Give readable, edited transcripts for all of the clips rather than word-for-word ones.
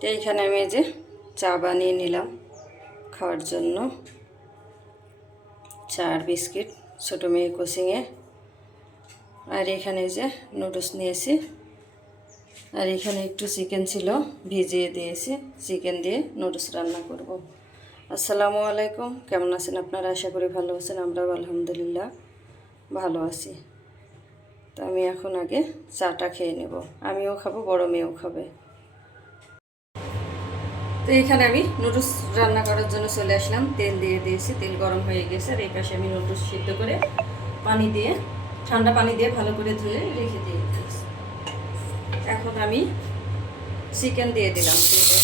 তো এইখানে আমি এই যে চা বানিয়ে নিলাম খাওয়ার জন্য, চা আর বিস্কিট ছোটো মেয়ে কোচিংয়ে। আর এখানে যে নুডলস নিয়েছি, আর এখানে একটু চিকেন ছিল ভিজিয়ে দিয়েছি, চিকেন দিয়ে নুডলস রান্না করব। আসসালামু আলাইকুম, কেমন আছেন আপনারা? আশা করি ভালো আছেন। আমরাও আলহামদুলিল্লাহ ভালো আছি। তো আমি এখন আগে চাটা খেয়ে নেব, আমিও খাবো, বড় মেয়েও খাবে। তো এখানে আমি নুডলস রান্না করার জন্য চলে আসলাম, তেল দিয়ে দিয়েছি, তেল গরম হয়ে গেছে। আর এই পাশে আমি নুডলস সিদ্ধ করে পানি দিয়ে, ঠান্ডা পানি দিয়ে ভালো করে ধুয়ে রেখে দিয়ে দিয়েছি। এখন আমি চিকেন দিয়ে দিলাম তেলে।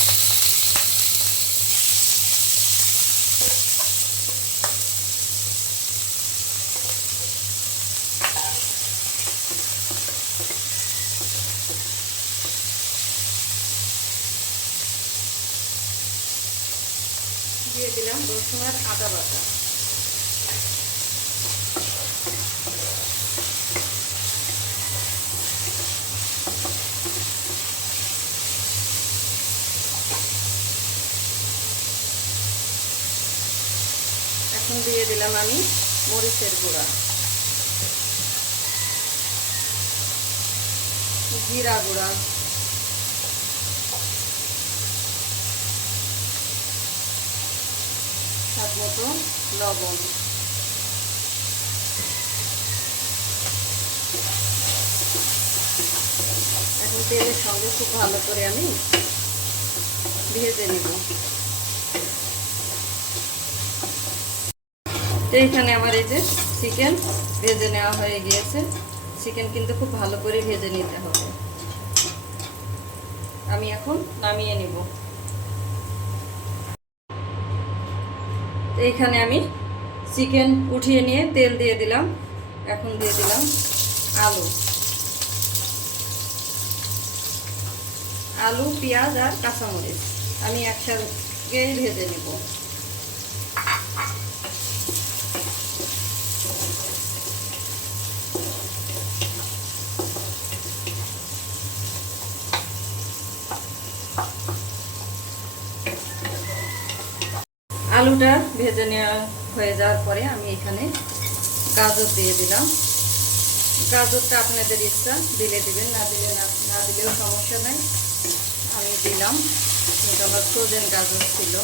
দিয়ে দিলাম রসুন আর আদা বাটা। এখন দিয়ে দিলাম আমি মরিচের গুঁড়া, জিরা গুঁড়া, স্বাদ মতো লবণ। এখন তেলের সঙ্গে খুব ভালো করে আমি ভেজে নেব। এইখানে আমার এই যে চিকেন ভেজে নেওয়া হয়ে গিয়েছে। চিকেন কিন্তু খুব ভালো করে ভেজে নিতে হবে। আমি এখন নামিয়ে নেব। এইখানে আমি চিকেন উঠিয়ে নিয়ে তেল দিয়ে দিলাম। এখন দিয়ে দিলাম আলু, পেঁয়াজ আর কাঁচামরিচ আমি একসাথে ভেজে নেব। আলুটা ভেজে নেওয়া হয়ে যাওয়ার পরে আমি এখানে গাজর দিয়ে দিলাম। গাজরটা আপনাদের ইচ্ছা, দিলে দিবেন, না দিলেও সমস্যা নাই। আমি দিলাম, কিন্তু আমার ফ্রোজেন গাজর ছিল।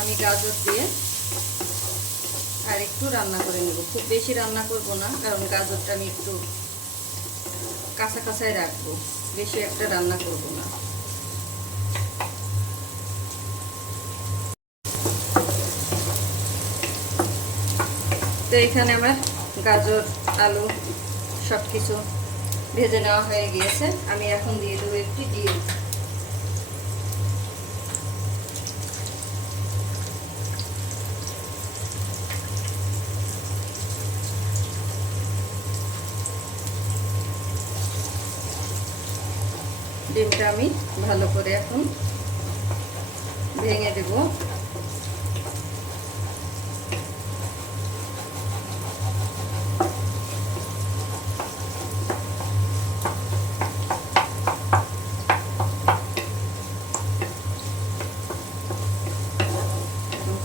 আমি গাজর দিয়ে আর একটু রান্না করে নেব। খুব বেশি রান্না করব না, কারণ গাজরটা আমি একটু কাঁচা কাঁচাই রাখবো, বেশি একটা রান্না করব না। তো এখানে আমার গাজর, আলু সব কিছু ভেজে নেওয়া হয়ে গিয়েছে। আমি এখন দিয়ে দেবো একটি ডিম। ডিমটা আমি ভালো করে এখন ভেঙে দেব।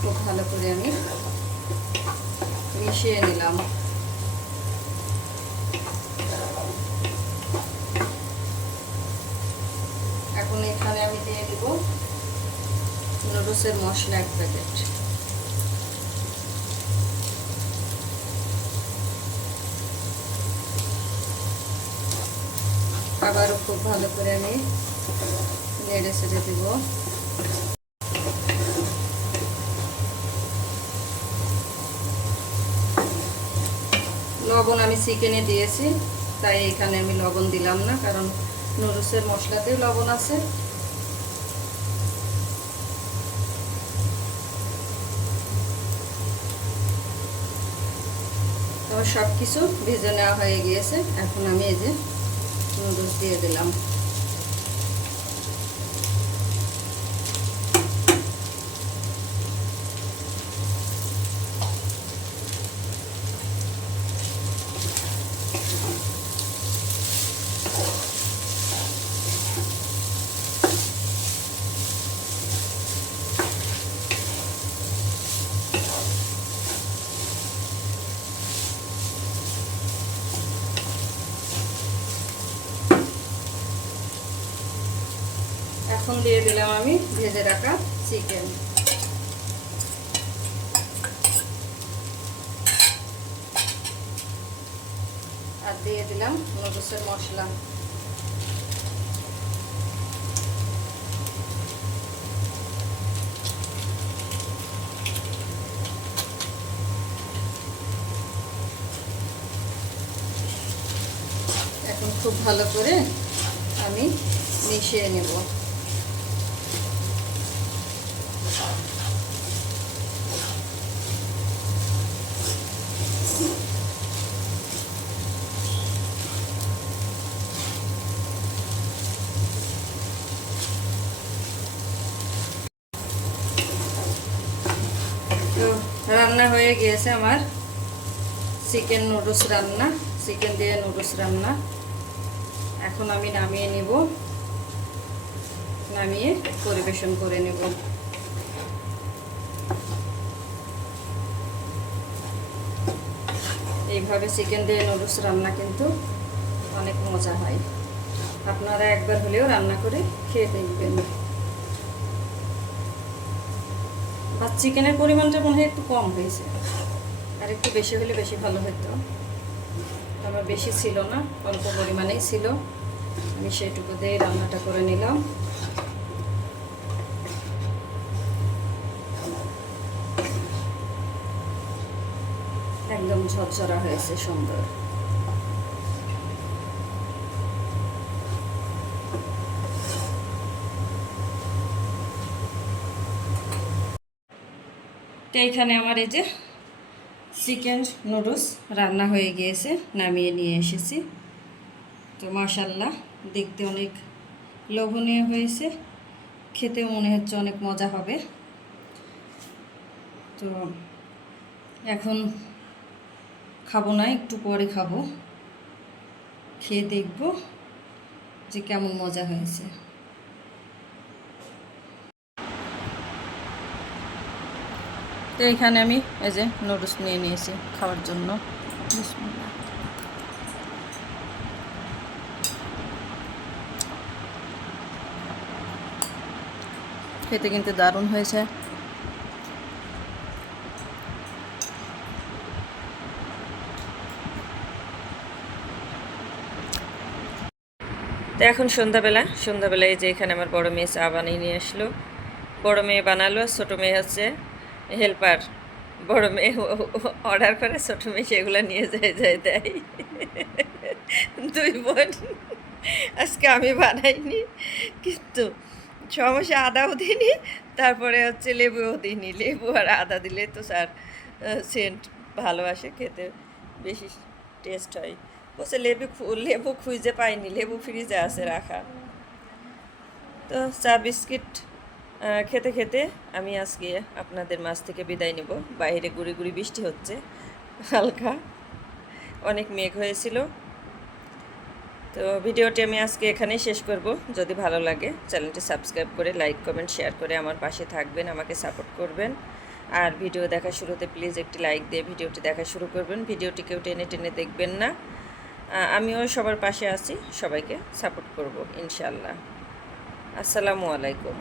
খুব ভালো করে আমি মিশিয়ে নিলাম। এখন এখানে আমি দিয়ে দেব নুডলসের মশলা 1 প্যাকেট। আবারও খুব ভালো করে আমি নেড়ে ছেড়ে দেব। লবণ আমি চিকেনে দিয়েছি, তাই এখানে আমি লবণ দিলাম না, কারণ নুডলসের মশলাতেও লবণ আছে। আমার সব কিছু ভেজে নেওয়া হয়ে গিয়েছে। এখন আমি এই যে নুডলস দিয়ে দিলাম। এখন দিয়ে দিলাম আমি ভেজে রাখা চিকেন। আর দিয়ে দিলাম নুডলসের মশলা। এখন খুব ভালো করে আমি মিশিয়ে নেব। তো রান্না হয়ে গিয়েছে আমার চিকেন নুডলস রান্না, চিকেন দিয়ে নুডলস রান্না। এখন আমি নামিয়ে নিব, নামিয়ে পরিবেশন করে নেব। এইভাবে চিকেন দিয়ে নুডলস রান্না কিন্তু অনেক মজা হয়। আপনারা একবার হলেও রান্না করে খেয়ে দেখবেন। বা চিকেনের পরিমাণটা মনে হয় একটু কম হয়েছে, আর একটু বেশি হলে বেশি ভালো হতো। আমার বেশি ছিল না, অল্প পরিমাণেই ছিল। আমি সেটুকু দিয়ে রান্নাটা করে নিলাম। একদম ঝরঝরা হয়েছে, সুন্দর। তো এইখানে আমার এই যে চিকেন নুডলস রান্না হয়ে গিয়েছে, নামিয়ে নিয়ে এসেছি। তো মাশাআল্লাহ, দেখতে অনেক লোভনীয় হয়েছে, খেতেও মনে হচ্ছে অনেক মজা হবে। তো এখন খাবো না, একটু পরে খাবো, খেয়ে দেখব যে কেমন মজা হয়েছে। তো এখানে আমি এই যে নুডলস নিয়ে নিয়েছি খাওয়ার জন্য। খেতে কিন্তু দারুণ হয়েছে। তো এখন সন্ধ্যাবেলায় যে এখানে আমার বড় মেয়ে চা বানিয়ে নিয়ে আসলো। বড় মেয়ে বানালো, ছোটো মেয়ে হচ্ছে হেল্পার। বড় মেয়ে অর্ডার করে, ছোটো মেয়ে সেগুলো নিয়ে যায় দেয়। দুই বোন। আজকে আমি বানাইনি, কিন্তু সমস্যা আদাও দিইনি, তারপরে হচ্ছে লেবুও দিইনি। লেবু আর আদা দিলে তো স্যার সেন্ট ভালো আসে, খেতে বেশি টেস্ট হয়। বলছে লেবু খুঁজে পাইনি, লেবু ফ্রিজে আছে রাখা। তো চা বিস্কিট খেতে খেতে আমি আজকে আপনাদের মাঝ থেকে বিদায় নিব। বাইরে গুড়ি গুড়ি বৃষ্টি হচ্ছে, হালকা অনেক মেঘ হয়েছিল। তো ভিডিওটি আমি আজকে এখানেই শেষ করব। যদি ভালো লাগে চ্যানেলটি সাবস্ক্রাইব করে লাইক কমেন্ট শেয়ার করে আমার পাশে থাকবেন, আমাকে সাপোর্ট করবেন। আর ভিডিও দেখা শুরুতে প্লিজ একটি লাইক দিয়ে ভিডিওটি দেখা শুরু করবেন। ভিডিওটি কেউ টেনে টেনে দেখবেন না। আমিও সবার পাশে আছি, সবাইকে সাপোর্ট করব ইনশাআল্লাহ। আসসালামু আলাইকুম।